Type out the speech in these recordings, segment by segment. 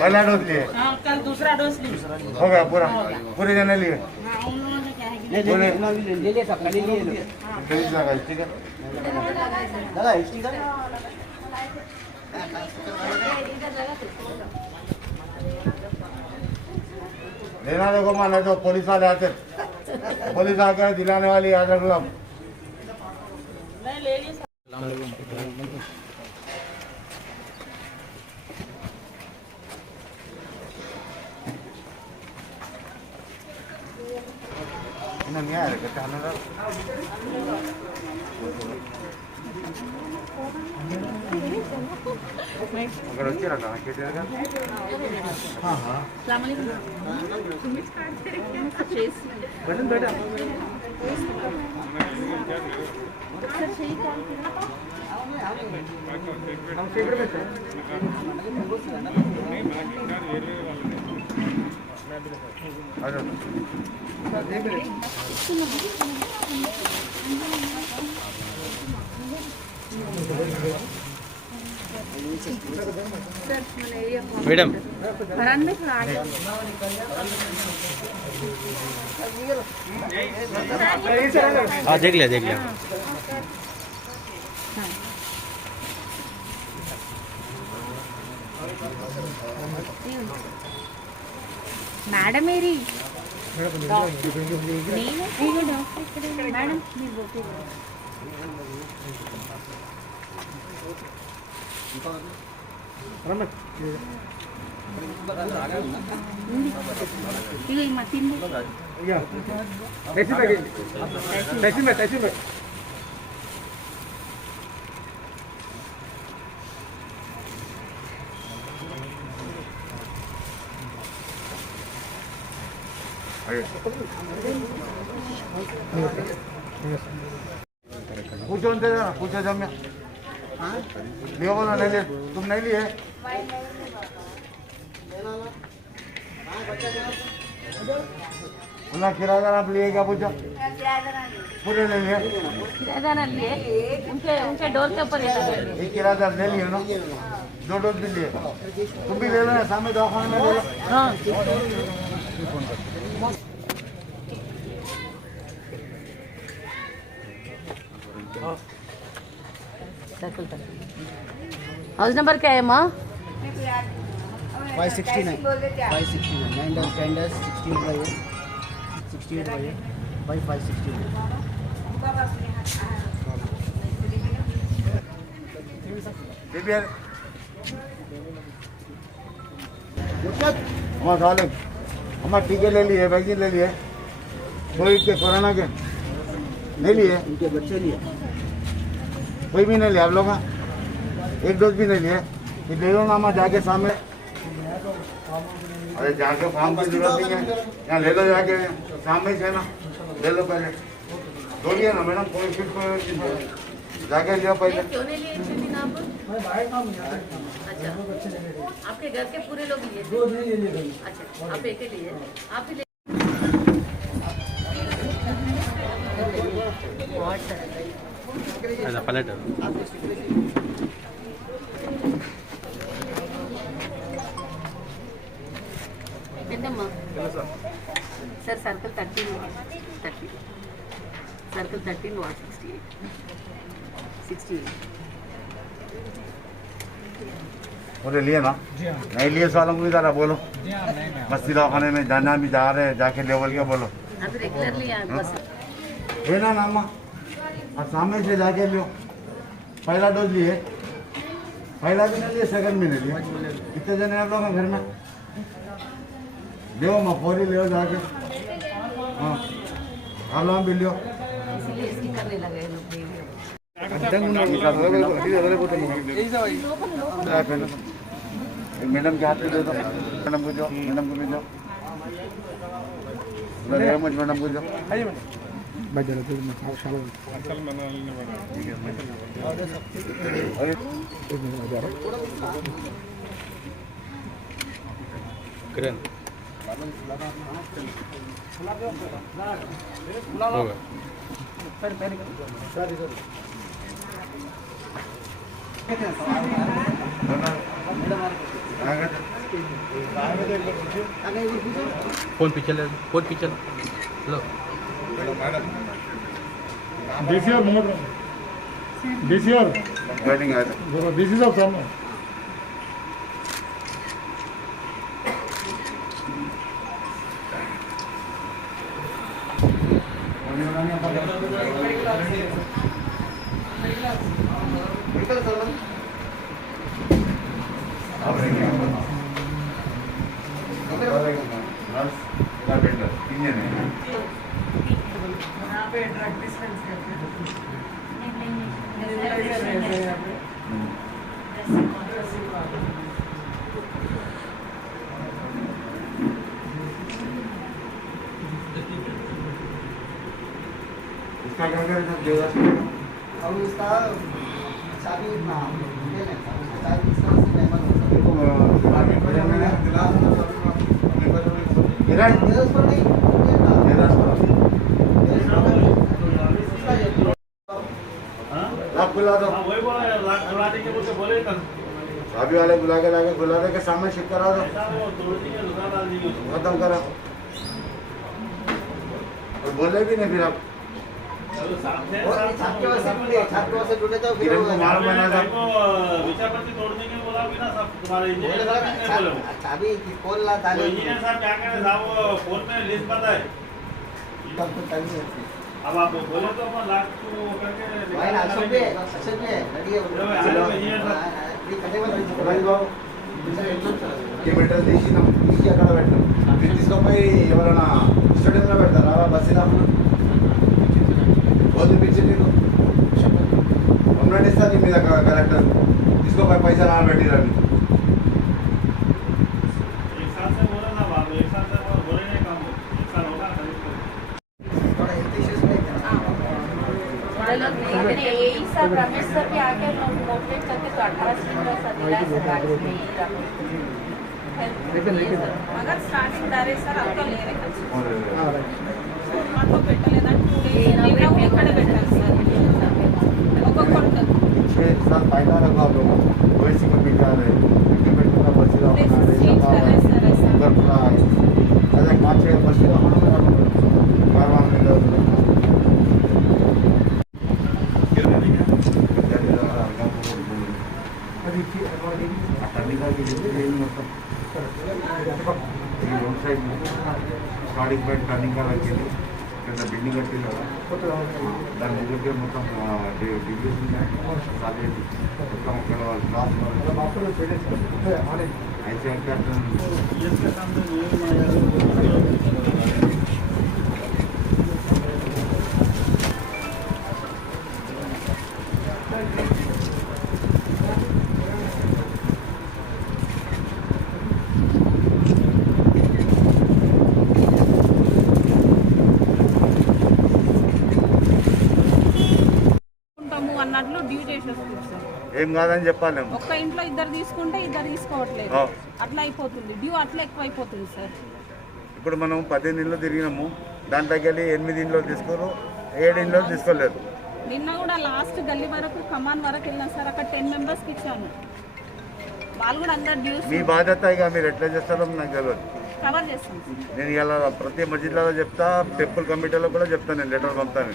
पहला डोज लिए? हाँ, कल दूसरा डोज ली। हो गया पूरा? पूरे जने लिए? हाँ, उन लोगों ने क्या है कि ले लिए सबका ले लिए। ठीक है दादा स्टिकर लेना देखो माने तो पुलिस वाले आते, पुलिस आकर दिलाने वाली आ जाओ अब। मैं ले ली। नहीं आया रे कहते हमें अगर अच्छी रखा है केटीआर का। हाँ हाँ बटन बैठा हम फेवरेट में थे। मैडम हाँ देख लिया मैडम मेरी नहीं मैडम पूछो उनसे जरा, पूछो जब मैं लियो बोलो नहीं लिए तुम नहीं लिए उन्हें किराएदार आप लिए क्या पूछो पूरे ले लिए किराएदार लिए उनके डोर के ऊपर एक किराएदार ले लिए ना 2 डोज भी लिए तुम भी ले लो ना सामने दवाखाने में ले लो। हाँ हाउस नंबर क्या है माँ? 569 9 dash 10 dash 16 by 8 16 by 8 by 569 हमारे साले हमारे टीके ले लिए वैक्सीन ले लिए कोविड के कोरोना के नहीं लिए उनके बच्चे लिए कोई भी नहीं लिया आप लोग एक डोज भी नहीं लिए ये ले लो ना जाके सामने अरे जाके फॉर्म की जरूरत नहीं है यहाँ ले लो जाके सामने से ना ले लो पहले दो लिए ना मैडम कोई फिर जाके लिया पहले क्यों नहीं लिए छुट्टी नाम पर? अच्छा आपके घर के पूरे लोग लिए थे? अच्छा आप एक ही लिए आप ही पलट सर सर्कल 13 सर्कल 13 वाट 68 पूरे लिए ना नहीं लिए सालों को भी ज़रा बोलो बस्ती दवाखाने में जाना भी जा रहे हैं जाके लेवल क्या बोलो अभी रेगुलरली बस है ना नामा और सामने से जाके लियो पहला डोज लिए पहला भी नहीं लिए सेकंड भी नहीं लिए कितने जने आप लोग हैं घर में लियो मफोरी लियो जाके हाँ आलम भी लियो इसीलिए इसकी करने लगे लोग मैडम के हाथ में दे दो मैडम को जो मैडम को भी दो मैडम को जो किरण होगा फोन पीछे ले फोन पीछे लो DCR Mohammed DCR गाड़ी आया DC साहब सामने इंजन है यहाँ पे ड्रग डिस्पेंसरी इसका क्या करें सब देगा अब इसका चाबी ना डिटेल है उसका चाबी इस तरह से लेबल हो सकता है इधर पर नहीं आप बुला दो अभी वाले बुला के लाके बुला दे के सामने शिफ्ट करा दो खत्म करो और बोले भी नहीं फिर आप छात्र से जुड़े तो फिर किरण को मार बना था विचारपति तोड़ने के बोला भी ना सब तुम्हारे इंजीनियर साहब कितने बोले वो? चाबी खोल ला तो ताले इंजीनियर साहब क्या करें साहब वो फोन में लिस्ट बताए तब तो चाबी होती अब आप बोले तो अपन लास्ट को करके भाई ना अशोक भी रेडी है इंजीनियर साहब ये कटे वाला రమేష్ బాబు ఈ మెటల్ తీసి తీసి అక్కడ పెట్టు మీరు తీసుకొని ఎవరైనా స్టూడెంట్లో పెడతారా బస్సు రాకుండా రోజు పిచ్చి నీకు ఉన్నట్టు ఇస్తారు మీద కలెక్టర్ తీసుకోపోయి పైసలు ఆడబెట్టిరండి एक साल से बोला ना बाबू एक साल से बोले नहीं काम एक साल होगा थोड़ा हेल्थ इश्यूज में थोड़े लोग नहीं लेकिन यही सब रमेश सर भी आके नोटिस करके तो 18 सीट का दिला है सरकार ने अगर स्टार्टिंग डायरे सर आपको ले रहे हैं ఇక్కడ పెట్టారు సార్ ఒక్కొక్కరు సార్ పైన రకాలు वैसी को बिका रहे बैठना बस्सी उधर पूरा अरे 5-6 बस्सी कारवां में road side starting point turning का रखेंगे కింద బిల్డింగ్ కట్టి దాని దగ్గర మొత్తం డిగ్రీస్ ఉన్నాయి మొత్తం అక్కడ క్లాస్ అయితే అంటే అన్నట్లు డ్యూ చేసేస్తుంది సార్ ఏం కాదని చెప్పాలి ఒక్క ఇంట్లో ఇద్దరు తీసుకుంటే ఇద్దరు తీసుకోవట్లేదు అట్లా అయిపోతుంది డ్యూ అట్లా ఎక్కువ అయిపోతుంది సార్ ఇప్పుడు మనం 15 ఇళ్ళు తిరిగినాము దాంట్లోకి వెళ్ళి 8 ఇంట్లో తీసుకోరు 7 ఇంట్లో తీసుకోలేదు నిన్న కూడా లాస్ట్ గల్లీ వరకు కమాన్ వరకు వెళ్ళాం సార్ అక్కడ 10 మెంబర్స్కి ఇచ్చాను వాళ్ళు కూడా అందరు డ్యూస్ మీ బాధ్యత ఇక మీరు ఎట్లా చేస్తారో నాకు తెలియదు కవర్ చేస్తాం నేను ఇలా ప్రతి మస్జిద్లో చెప్తా టెంపుల్ కమిటీలో కూడా చెప్తాను నేను లెటర్ పంపుతాను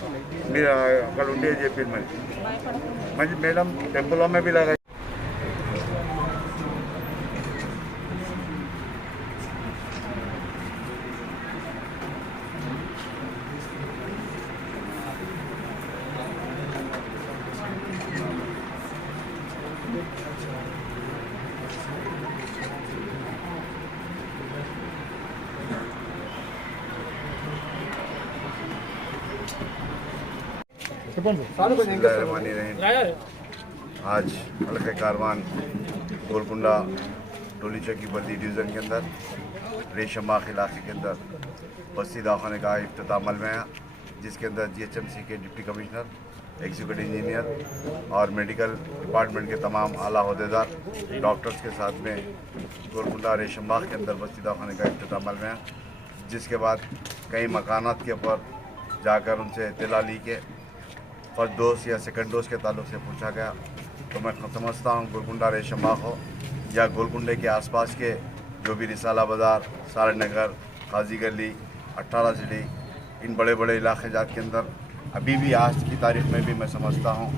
మీరు అక్కడ ఉండే చెప్పింది మరి భయపడకుండా మంచి మేడం టెంపుల్ में भी लगा आज हल्का कारवान गोलकुंडा टोली चौकी बल्दी डिवीज़न के अंदर रेशमबाग इलाके के अंदर बस्ती दवाखाने का इफ्तिताह अमल में है जिसके अंदर GHMC के डिप्टी कमिश्नर एग्जीक्यूटिव इंजीनियर और मेडिकल डिपार्टमेंट के तमाम आला अहदेदार डॉक्टर्स के साथ में गोलकुंडा रेशमबाग के अंदर बस्ती दवाखाने का इफ्तिताह अमल में है जिसके बाद कई मकानात के ऊपर जाकर उनसे इत्तला ली के फर्स्ट डोज या सेकंड डोज के ताल्लुक से पूछा गया तो मैं समझता हूँ गोलकुंडा रेशम बाग हो या गोलकुंडे के आसपास के जो भी रिसाला बाज़ार, सारे नगर, काजी गली, 18 सिटी, इन बड़े बड़े इलाके जात के अंदर अभी भी आज की तारीख में भी मैं समझता हूँ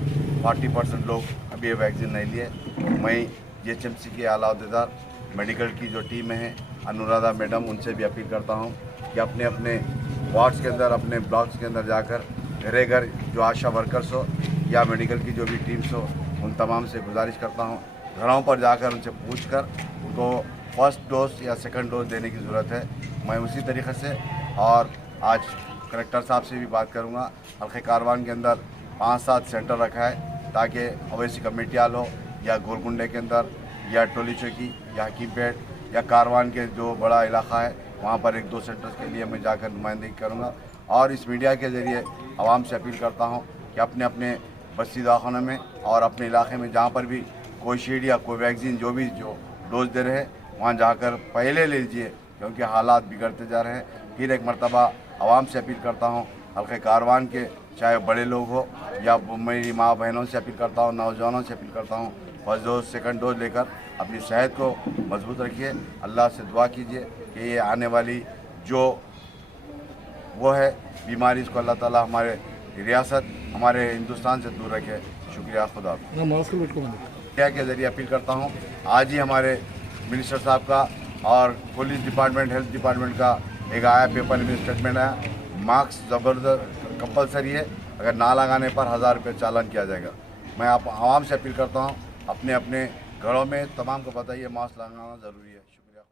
40% लोग अभी ये वैक्सीन नहीं लिए। मैं GHMC के आला अहदेदार मेडिकल की जो टीम है, अनुराधा मैडम, उनसे भी अपील करता हूँ कि अपने अपने वार्ड्स के अंदर, अपने ब्लॉक्स के अंदर जाकर घरे घर जो आशा वर्कर्स हो या मेडिकल की जो भी टीम्स हो, उन तमाम से गुजारिश करता हूँ घरों पर जाकर उनसे पूछकर उनको फर्स्ट डोज या सेकंड डोज देने की ज़रूरत है। मैं उसी तरीक़े से और आज कलेक्टर साहब से भी बात करूँगा। हल्के कारवान के अंदर 5-7 सेंटर रखा है ताकि अवैसी कमेटी हाल हो या गोलकुंडे के अंदर या टोली चौकी या हकीमपेट या कारवान के जो बड़ा इलाका है वहाँ पर 1-2 सेंटर्स के लिए मैं जाकर नुमाइंदगी करूँगा। और इस मीडिया के ज़रिए आवाम से अपील करता हूँ कि अपने अपने बस्ती दवाखानों में और अपने इलाके में जहाँ पर भी कोई शीड या कोई वैक्सीन जो भी जो डोज दे रहे हैं वहाँ जाकर पहले ले लीजिए, क्योंकि हालात बिगड़ते जा रहे हैं। फिर एक मरतबा आवाम से अपील करता हूँ, हल्के कारवान के चाहे बड़े लोग हो या मेरी माँ बहनों से अपील करता हूँ, नौजवानों से अपील करता हूँ, फर्स्ट डोज सेकंड डोज लेकर अपनी सेहत को मजबूत रखिए। अल्लाह से दुआ कीजिए कि ये आने वाली जो वो है बीमारी, इसको अल्लाह ताला हमारे रियासत, हमारे हिंदुस्तान से दूर रखे। शुक्रिया, खुदा। मीडिया के ज़रिए अपील करता हूँ, आज ही हमारे मिनिस्टर साहब का और पुलिस डिपार्टमेंट, हेल्थ डिपार्टमेंट का एक आया पेपर में स्टेटमेंट आया, मास्क ज़बरदस्त कंपलसरी है, अगर ना लगाने पर 1000 रुपये चालान किया जाएगा। मैं आप आवाम से अपील करता हूँ, अपने अपने घरों में तमाम को बताइए मास्क लगाना ज़रूरी है। शुक्रिया।